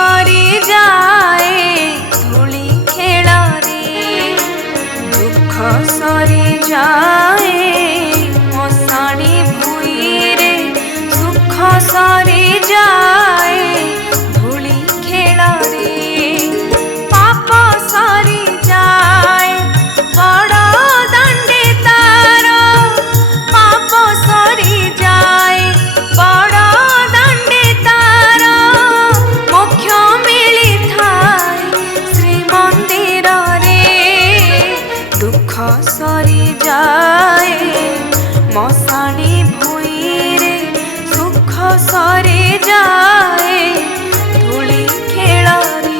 सरी जाए धूली खेल रे दुख सरी जाए मशाणी भुई रे सुख सरी जाए धूली खेल रे पाप सरी जाए बड़ दांडे तार पाप सरी जाए बड़ दांडे तार मोक्ष मिली थाए श्रीमंदिर रे दुख सरी जाए मशाणी भुई रे सुख सरी जाए धूली खेल रे।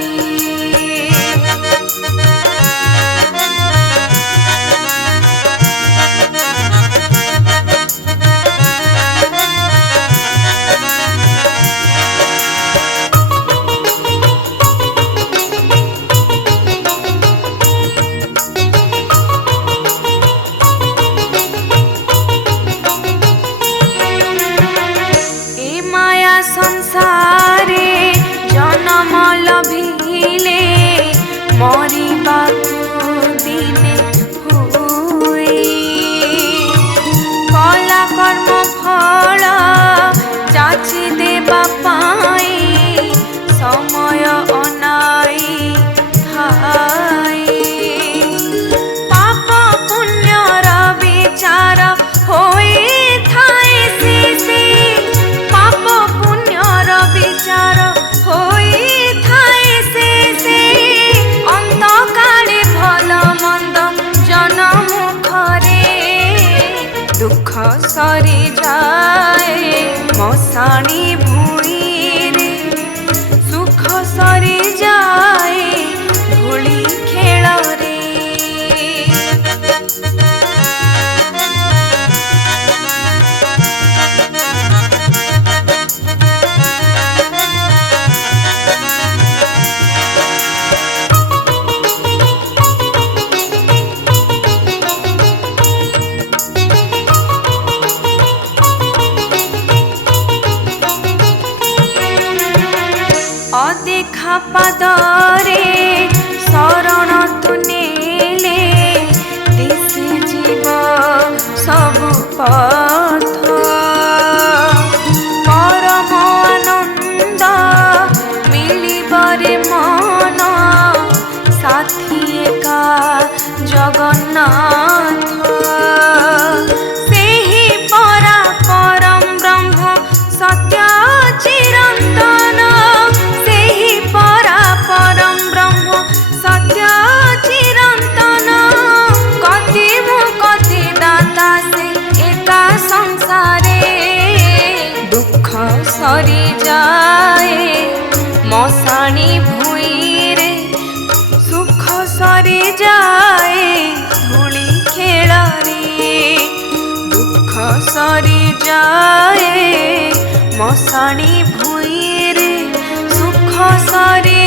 संसारे जन्म लभिले मरिबाकु दिने हुए कला कर्म फल जाची देबा पाई समय अनाई थाई पाप पुण्यर विचार होई थाए से पाप पुण्यर विचार होई थाए से अंत काले भल मंद जन मुखरे दुख सरी जाए मशाणी भुई रे सुख सरी जाए धूली खेल रे। अदेखा पादरे शरण तु नेले दिशि जीव सबु पथ परम आनंद मिलिबरे मन साथी एका जगन्नाथ सेहि परा परम ब्रह्म सत्य चिरंतन परम ब्रह्म सत्य चिरंतन कति मुकति दाता से एका संसारे दुख सरी जाए मशाणी भुई रे सुख सरी जाए धूली खेल रे दुख सरी जाए मशाणी भुई रे सुख सरी